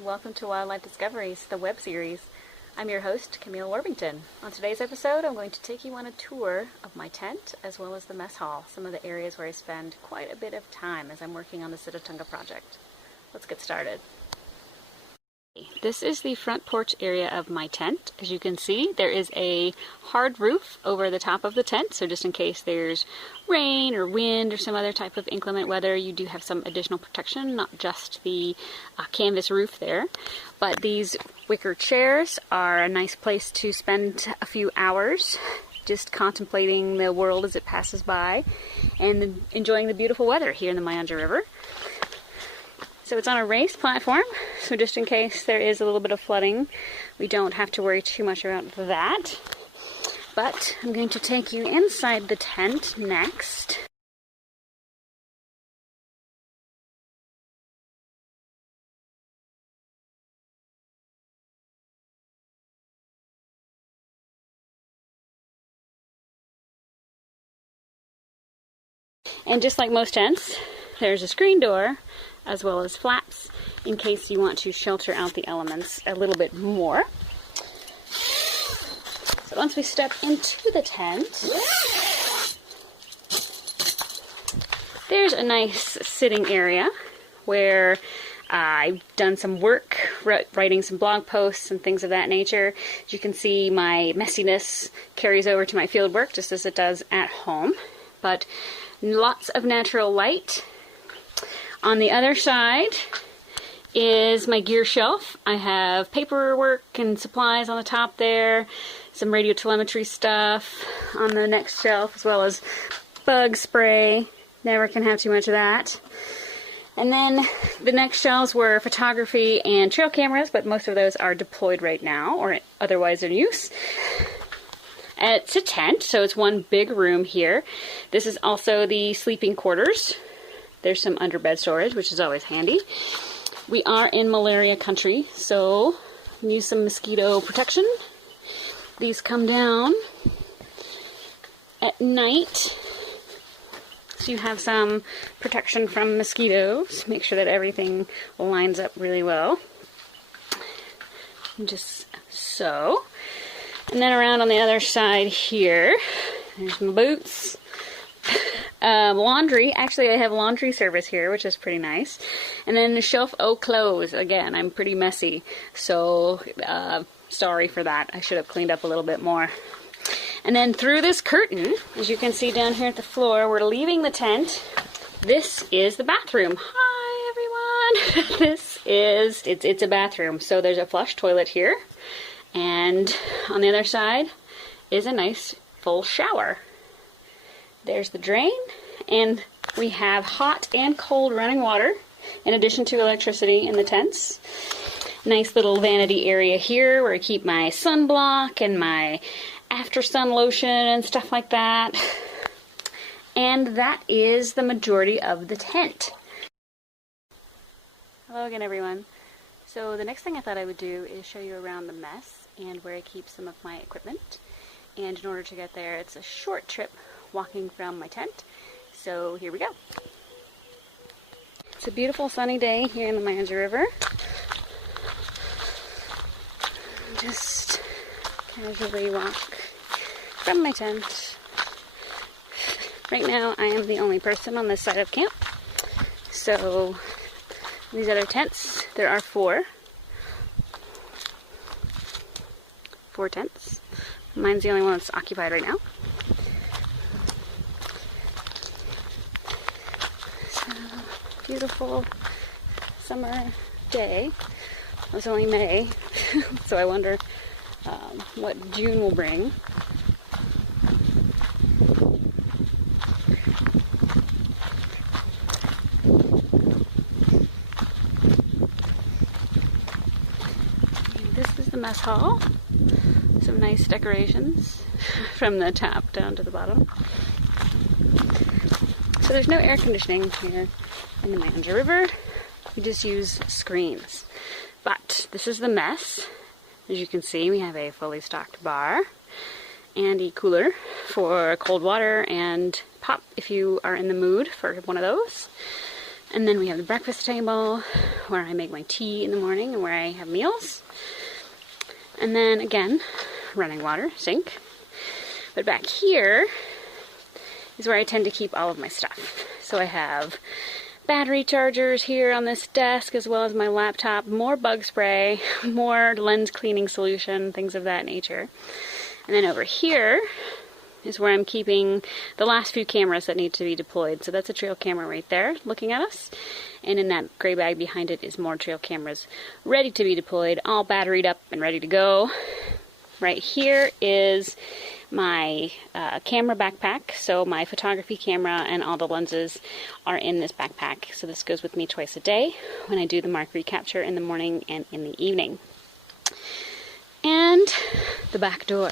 Welcome to Wildlife Discoveries, the web series. I'm your host, Camille Worthington. On today's episode, I'm going to take you on a tour of my tent as well as the mess hall, some of the areas where I spend quite a bit of time as I'm working on the Sitatunga project. Let's get started. This is the front porch area of my tent. As you can see, there is a hard roof over the top of the tent, so just in case there's rain or wind or some other type of inclement weather, you do have some additional protection, not just the canvas roof there. But these wicker chairs are a nice place to spend a few hours just contemplating the world as it passes by and enjoying the beautiful weather here in the Mayanja River. So it's on a raised platform, so just in case there is a little bit of flooding, we don't have to worry too much about that. But I'm going to take you inside the tent next. And just like most tents, there's a screen door as well as flaps in case you want to shelter out the elements a little bit more. So once we step into the tent, there's a nice sitting area where I've done some work, writing some blog posts and things of that nature. As you can see, my messiness carries over to my field work just as it does at home, but lots of natural light. On the other side is my gear shelf. I have paperwork and supplies on the top there, some radio telemetry stuff on the next shelf, as well as bug spray. Never can have too much of that. And then the next shelves were photography and trail cameras, but most of those are deployed right now or otherwise in use. It's a tent, so it's one big room here. This is also the sleeping quarters. There's some underbed storage, which is always handy. We are in malaria country, so use some mosquito protection. These come down at night, so you have some protection from mosquitoes. Make sure that everything lines up really well. Just so. And then around on the other side here, there's my boots. Laundry. Actually, I have laundry service here, which is pretty nice. And then the shelf of clothes. Again, I'm pretty messy, so sorry for that. I should have cleaned up a little bit more. And then through this curtain, as you can see down here at the floor, we're leaving the tent. This is the bathroom. Hi, everyone. It's a bathroom. So there's a flush toilet here. And on the other side is a nice full shower. There's the drain, and we have hot and cold running water in addition to electricity in the tents. Nice little vanity area here where I keep my sunblock and my after sun lotion and stuff like that. And that is the majority of the tent. Hello again, everyone. So the next thing I thought I would do is show you around the mess and where I keep some of my equipment. And in order to get there, it's a short trip walking from my tent. So here we go. It's a beautiful sunny day here in the Mayanja River. Just casually walk from my tent. Right now I am the only person on this side of camp. So these other tents, there are four tents. Mine's the only one that's occupied right now. So, beautiful summer day. It's only May, so I wonder what June will bring. This is the mess hall. Some nice decorations from the top down to the bottom. So there's no air conditioning here in the Mayanja River. We just use screens. But this is the mess. As you can see, we have a fully stocked bar and a cooler for cold water and pop if you are in the mood for one of those. And then we have the breakfast table where I make my tea in the morning and where I have meals. And then again, running water, sink. But back here is where I tend to keep all of my stuff. So I have battery chargers here on this desk, as well as my laptop, more bug spray, more lens cleaning solution, things of that nature. And then over here is where I'm keeping the last few cameras that need to be deployed. So that's a trail camera right there looking at us. And in that gray bag behind it is more trail cameras ready to be deployed, all batteried up and ready to go. Right here is my camera backpack. So my photography camera and all the lenses are in this backpack. So this goes with me twice a day when I do the mark recapture in the morning and in the evening. And the back door,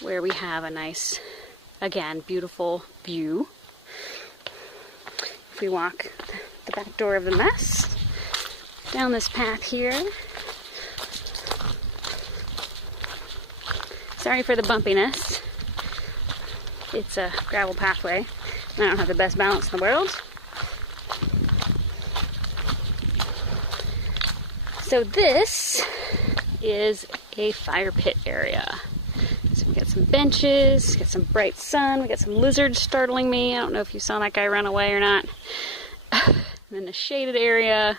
where we have a nice, again, beautiful view. If we walk the back door of the mess, down this path here. Sorry for the bumpiness. It's a gravel pathway, and I don't have the best balance in the world. So this is a fire pit area. So we got some benches, got some bright sun, we got some lizards startling me. I don't know if you saw that guy run away or not. And then a shaded area,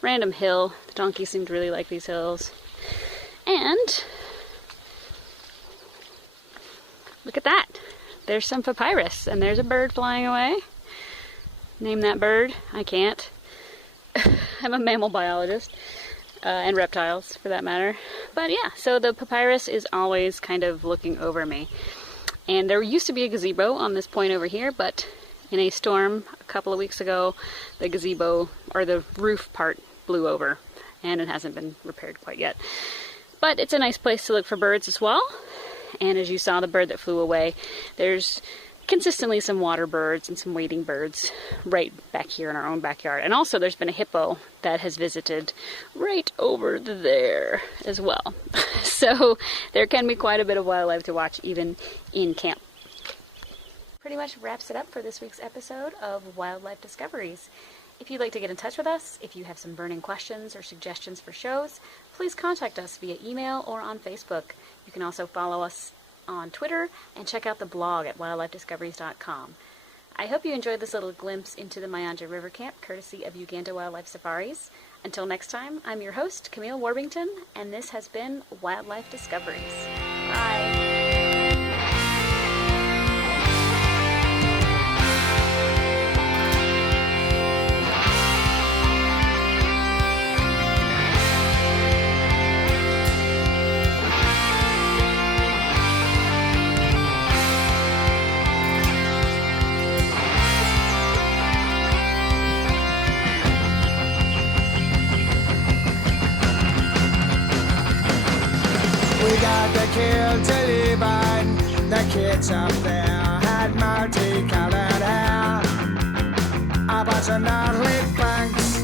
random hill. The donkeys seem to really like these hills. And look at that. There's some papyrus, and there's a bird flying away. Name that bird. I can't. I'm a mammal biologist. And reptiles, for that matter. But yeah, so the papyrus is always kind of looking over me. And there used to be a gazebo on this point over here, but in a storm a couple of weeks ago, the gazebo, or the roof part, blew over. And it hasn't been repaired quite yet. But it's a nice place to look for birds as well. And as you saw, the bird that flew away, there's consistently some water birds and some wading birds right back here in our own backyard. And also there's been a hippo that has visited right over there as well. So there can be quite a bit of wildlife to watch even in camp. Pretty much wraps it up for this week's episode of Wildlife Discoveries. If you'd like to get in touch with us, if you have some burning questions or suggestions for shows, please contact us via email or on Facebook. You can also follow us on Twitter and check out the blog at wildlifediscoveries.com. I hope you enjoyed this little glimpse into the Mayanja River Camp, courtesy of Uganda Wildlife Safaris. Until next time, I'm your host, Camille Warbington, and this has been Wildlife Discoveries. Bye! Killed to live on. The kids up there had multicolored hair. A bunch of non-lit punks.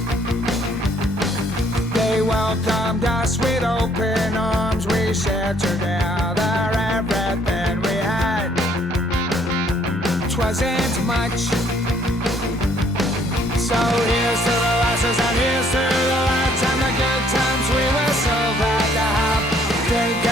They welcomed us with open arms. We shared together everything we had. 'Twasn't much. So here's to the losses and here's to the lights and the good times we were so glad to have. Think